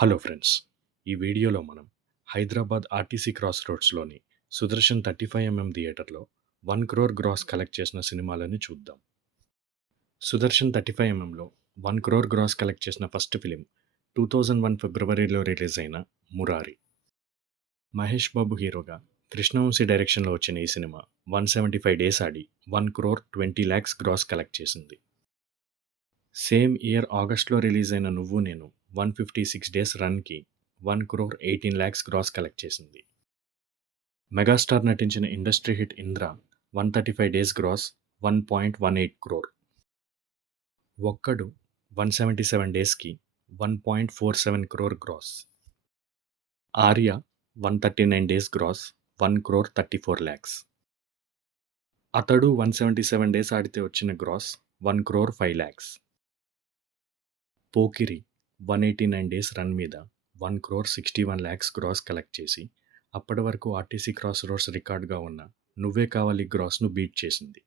Hello friends. ఈ వీడియోలో మనం హైదరాబాద్ ఆర్టీసీ క్రాస్ రోడ్స్‌లోని సుదర్శన్ 35 థియేటర్‌లో 1 క్రోర్ గ్రాస్ కలెక్ట్ చేసిన సినిమాలని చూద్దాం. సుదర్శన్ 35 ఎంఎంలో 1 క్రోర్ గ్రాస్ కలెక్ట్ చేసిన ఫస్ట్ ఫిలిం 2001 ఫిబ్రవరిలో రిలీజ్ అయిన 'మురారి'. మహేష్ బాబు హీరోగా కృష్ణవంశీ డైరెక్షన్‌లో వచ్చిన ఈ సినిమా 175 డేస్ ఆడి 1 క్రోర్ 20 లాక్స్ గ్రాస్ కలెక్ట్ చేసింది. సేమ్ ఇయర్ ఆగస్ట్‌లో రిలీజ్ అయిన 'నువ్వు నేను' 156 days రన్‌కి 1 crore 18 lakhs gross collect చేసింది. మెగాస్టార్ నటించిన industry hit 'Indra' 135 days gross 1.18 crore. 'ఒక్కడు' 177 డేస్‌కి 1.47 crore gross. 'Arya' 139 days gross 1 crore 34 lakhs. 'అతడు' 177 డేస్ ఆడితే వచ్చిన gross 1 crore 5 lakhs. 'Pokiri' 189 days run మీద 1 క్రోర్ 61 లాక్స్ గ్రాస్ కలెక్ట్ చేసి అప్పటి వరకు ఆర్టీసీ క్రాస్ రోడ్స్ రికార్డుగా ఉన్న 'నువ్వే కావాలి' గ్రాస్ను బీట్ చేసింది.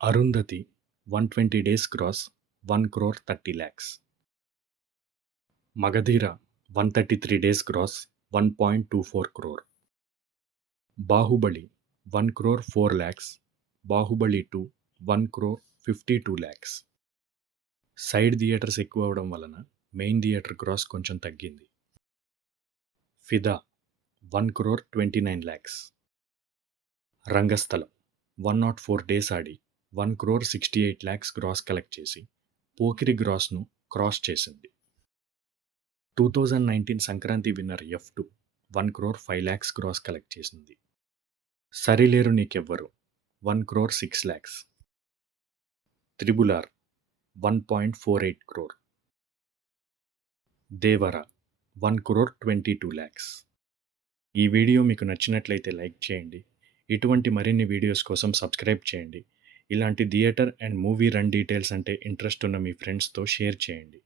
'Arundhati' 120 days gross 1 crore 30 lakhs. 'Magadheera' 133 days gross 1.24 crore. 'Baahubali' 1 crore 4 lakhs. 'Baahubali 2' 1 crore 52 lakhs. Side theatres ఎక్కువ అవడం వలన మెయిన్ థియేటర్ గ్రాస్ కొంచెం తగ్గింది. 'ఫిదా' 1 క్రోర్ 29 లాక్స్. 'రంగస్థలం' 104 డేస్ ఆడి 1 క్రోర్ 68 లాక్స్ గ్రాస్ కలెక్ట్ చేసి 'పోకిరి' గ్రాస్ను క్రాస్ చేసింది. 2019 Sankranti winner 'F two' 1 crore 5 lakhs gross collect చేసింది. 'సరిలేరు నీకెవ్వరు' 1 క్రోర్ 6 లాక్స్. 'Triple R' 1.48 crore. 'దేవర' 1 క్రోర్ 22 లాక్స్. ఈ వీడియో మీకు నచ్చినట్లయితే లైక్ చేయండి. ఇటువంటి మరిన్ని వీడియోస్ కోసం సబ్స్క్రైబ్ చేయండి. ఇలాంటి theatre and movie run details అంటే ఇంట్రెస్ట్ ఉన్న మీ ఫ్రెండ్స్తో షేర్ చేయండి.